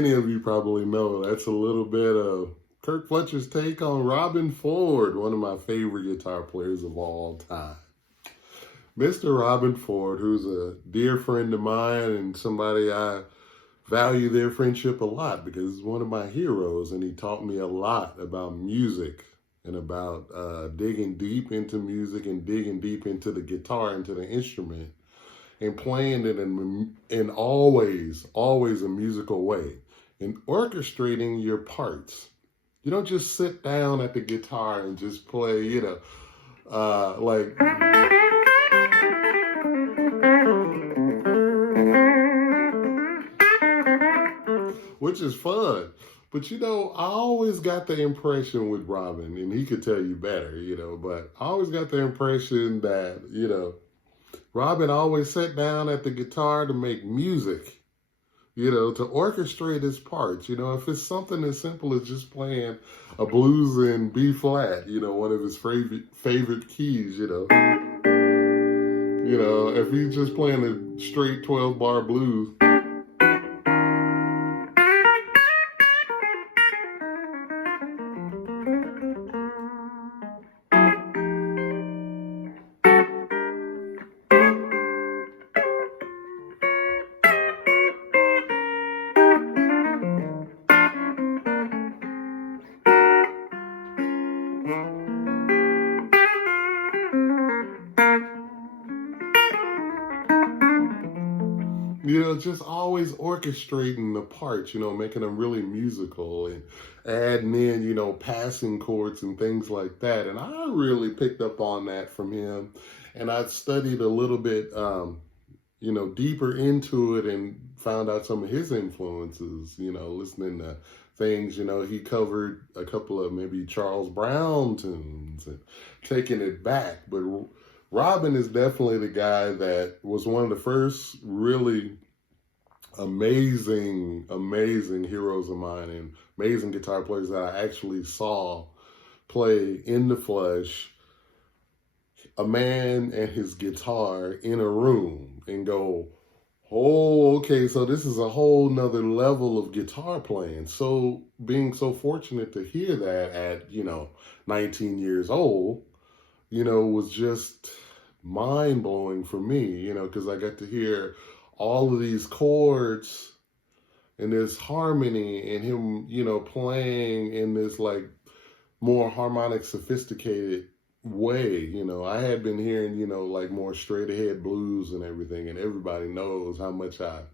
many of you probably know, that's a little bit of Kirk Fletcher's take on Robben Ford, one of my favorite guitar players of all time. Mr. Robben Ford, who's a dear friend of mine and somebody I value their friendship a lot because he's one of my heroes, and he taught me a lot about music and about digging deep into music and digging deep into the guitar, into the instrument, and playing it in always a musical way, and orchestrating your parts. You don't just sit down at the guitar and just play, like, which is fun. But, I always got the impression with Robben, and he could tell you better, but I always got the impression that, Robben always sat down at the guitar to make music, to orchestrate his parts. If it's something as simple as just playing a blues in B flat, one of his favorite keys, if he's just playing a straight 12-bar blues, just always orchestrating the parts, making them really musical and adding in, passing chords and things like that. And I really picked up on that from him. And I studied a little bit, deeper into it and found out some of his influences, listening to things, he covered a couple of maybe Charles Brown tunes and taking it back. But Robben is definitely the guy that was one of the first really amazing heroes of mine and amazing guitar players that I actually saw play in the flesh, a man and his guitar in a room, and go, oh, okay, so this is a whole nother level of guitar playing. So being so fortunate to hear that at, 19 years old, was just mind-blowing for me, because I got to hear all of these chords and this harmony and him, playing in this like more harmonic, sophisticated way. I had been hearing, like more straight ahead blues and everything, and everybody knows how much I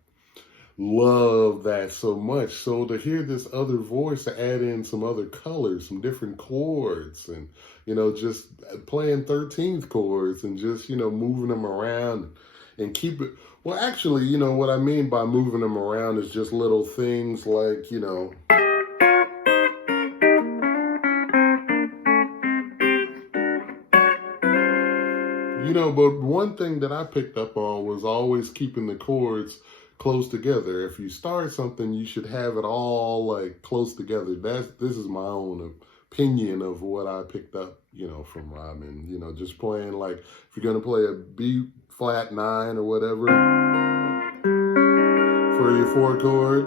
love that so much. So to hear this other voice, to add in some other colors, some different chords, and, just playing 13th chords and just, moving them around and keep it. Well, actually, what I mean by moving them around is just little things like, but one thing that I picked up on was always keeping the chords close together. If you start something, you should have it all like close together. This is my own opinion of what I picked up, from Robben. Just playing like, if you're gonna play a B flat 9 or whatever for your 4 chord,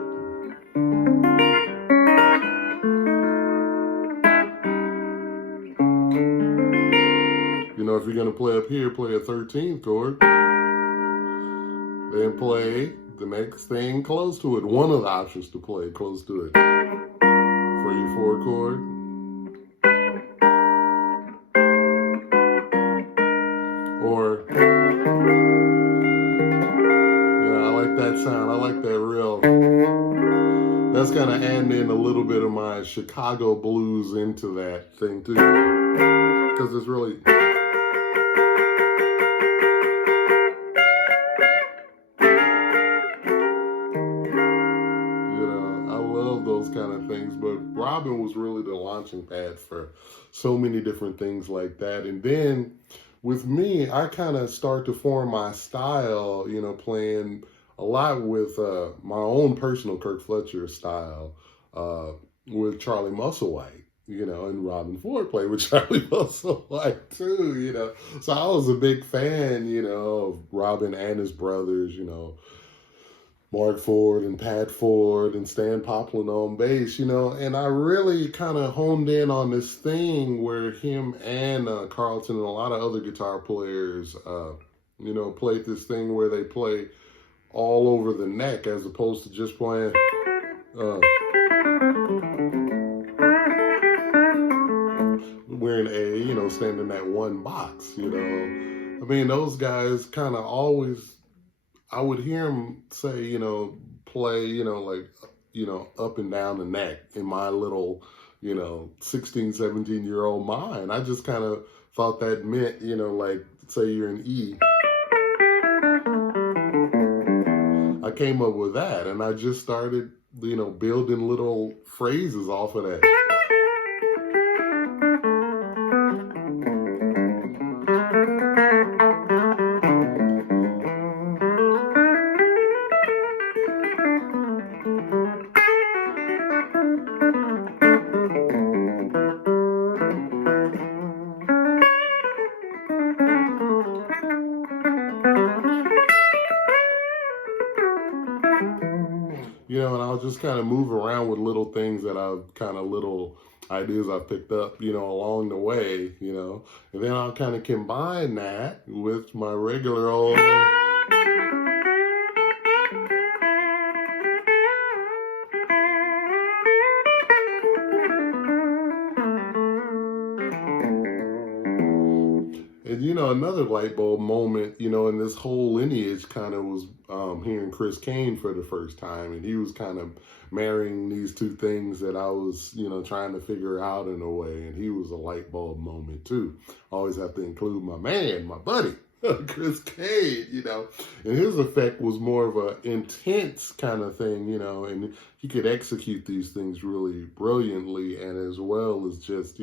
if you're gonna play up here, play a 13th chord, then play the next thing close to it. One of the options to play close to it for your 4 chord. Or, I like that sound. I like that real. That's kind of adding in a little bit of my Chicago blues into that thing too. Because it's really, those kind of things. But Robben was really the launching pad for so many different things like that. And then with me, I kind of start to form my style, playing a lot with my own personal Kirk Fletcher style with Charlie Musselwhite, and Robben Ford played with Charlie Musselwhite too, So I was a big fan, of Robben and his brothers, Mark Ford and Pat Ford and Stan Poplin on bass, and I really kind of honed in on this thing where him and Carlton and a lot of other guitar players, played this thing where they play all over the neck as opposed to just playing wearing A, staying in that one box, I mean, those guys kind of always, I would hear them say, play, like, up and down the neck in my little, 16, 17-year-old mind. I just kind of thought that meant, like, say you're in E. I came up with that, and I just started, building little phrases off of that. And I'll just kind of move around with little things that I've kind of little ideas I've picked up, along the way, and then I'll kind of combine that with my regular old. And, another light bulb moment, in this whole lineage kind of was hearing Chris Cain for the first time. And he was kind of marrying these two things that I was, trying to figure out in a way. And he was a light bulb moment, too. Always have to include my man, my buddy, Chris Cain, And his effect was more of an intense kind of thing, and he could execute these things really brilliantly, and as well as just,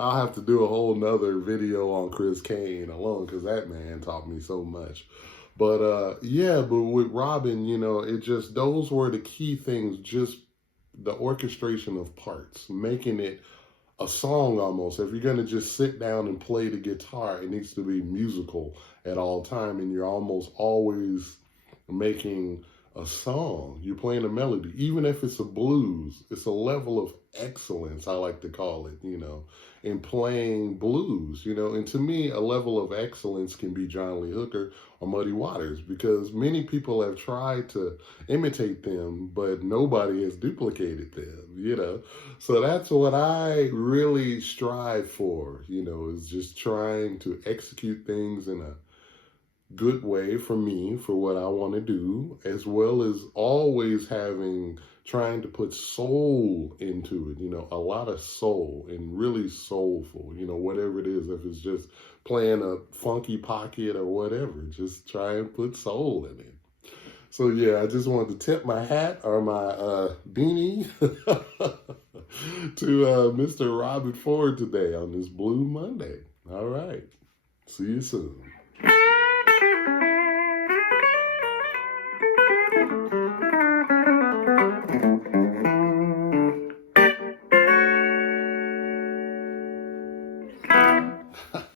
I'll have to do a whole nother video on Chris Cain alone because that man taught me so much. But but with Robben, it just, those were the key things, just the orchestration of parts, making it a song almost. If you're going to just sit down and play the guitar, it needs to be musical at all time, and you're almost always making a song. You're playing a melody, even if it's a blues. It's a level of excellence, I like to call it, in playing blues, and to me, a level of excellence can be John Lee Hooker or Muddy Waters, because many people have tried to imitate them, but nobody has duplicated them, So that's what I really strive for, is just trying to execute things in a good way for me, for what I want to do, as well as always trying to put soul into it, a lot of soul, and really soulful, whatever it is. If it's just playing a funky pocket or whatever, just try and put soul in it. So yeah, I just wanted to tip my hat or my beanie to Mr. Robben Ford today on this Blue Monday. All right. See you soon.